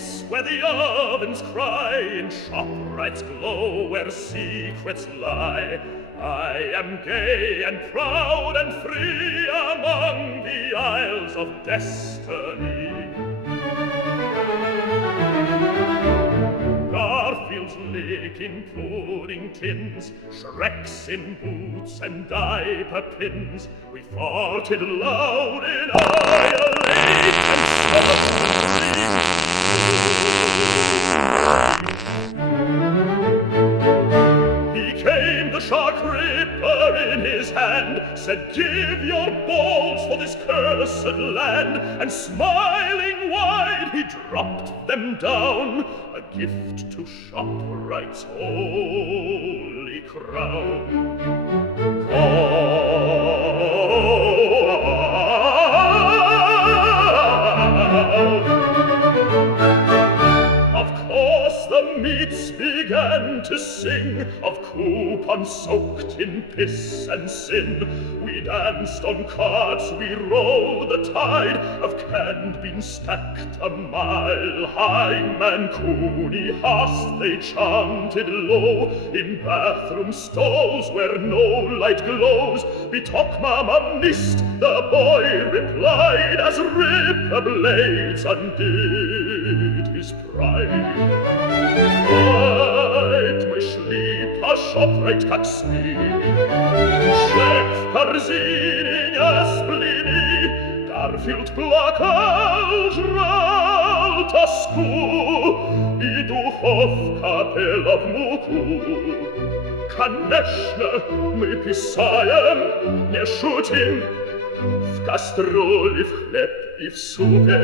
this where the ovens cry, in ShopRite's glow where secrets lie. I am gay and proud and free among the isles of destiny. Garfield's licking pudding tins, Shreks in boots and diaper pins. We farted loud in Iolate and He came, the Shark Ripper in his hand, said, "Give your balls for this cursed land," and smiling wide he dropped them down, a gift to ShopRite's holy crown. Of course the meats began to sing, of coupons soaked in piss and sin. We danced on carts, we rode the tide, of canned beans stacked a mile high. Mancuni hast they chanted low, in bathroom stalls where no light glows. Betok Mama missed, the boy replied, as Ripper blades undid his pride. Weit myśli a ShopRite tak sni, Szef Karzinia splini, Garfield plakał żral tasku i duchów kapela w muku. Конечно, мы писаем, не шутим, в кастрюле, в хлеб и в супе.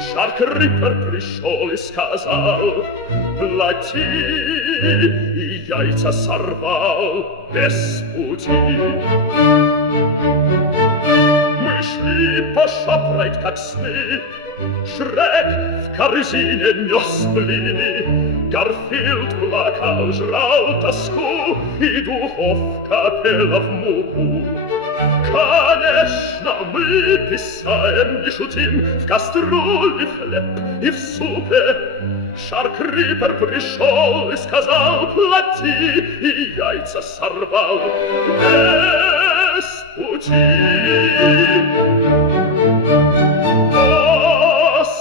Shark Ripper пришел и сказал: плати, и яйца сорвал без пути. Мы шли по ShopRite как сны, Шрек в корзине нес блины, Гарфилд плакал, жрал тоску, и духовка пела в муку. Конечно, мы писаем, не шутим, в кастрюле, в хлеб и в супе. Shark Ripper пришел и сказал: плати, и яйца сорвал без пути.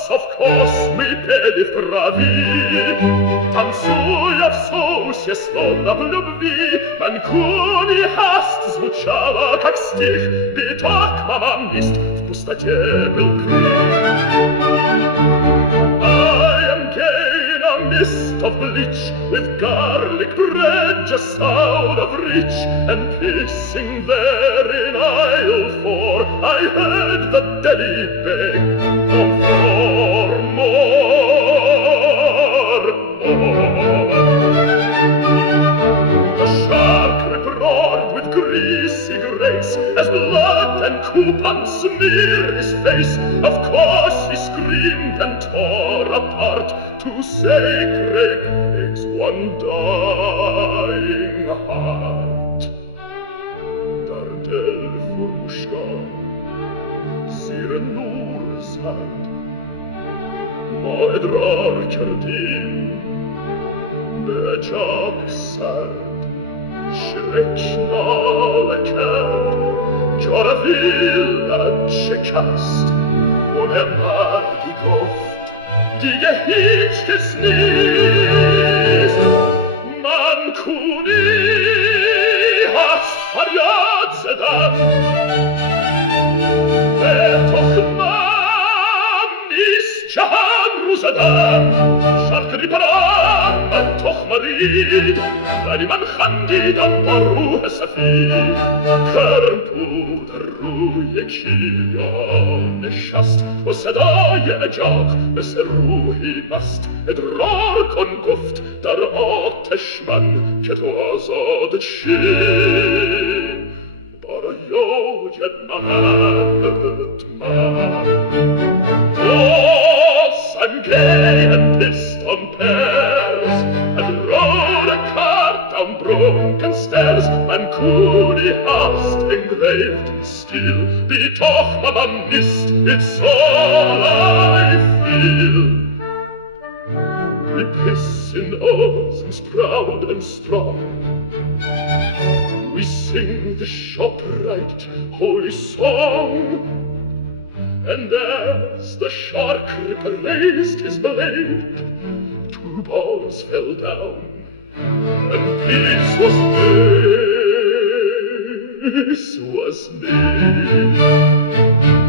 Of course, мы пели в крови, танцуя в соусе, словно в любви. Mancuni hast звучало, как стих, Betok Mama missed, в пустоте был крик. I am gay in a mist of bleach, with garlic bread just out of reach, and pissing there in aisle 4, I heard the deli beg for more. The Shark Rip roared with greasy grace, as blood and coupons smeared his face. Of course he screamed and tore apart two sacred eggs, one dying heart. Dardel Furushka, Sire Nurzad, Moedrar Kerdim, Bejab Sad, Shrekna Lekerd, Joravilla Tjekast, und die Gruft, die gehitcht gesniest. Mancuni hast Faryad Zedan, Shahan Ruzadan, Shark Ripper Toch Marid, Daliman Khandi Baru Safi, Kern Puder Ruye Kilion Shast, Osedaye Jok, Besruhi Mast, Edror Kon Guft, Dar Oteshman, Ketwazod Chi, Barayo Jedman I'm gay and pissed on pears, and rode a cart down broken stairs. Mancuni hast engraved in steel, Betok Mama missed, it's all I feel. We piss in oceans proud and strong. We sing the shipwright holy song. And as the shark ripper raised his blade, 2 balls fell down, and peace was made. Peace was made.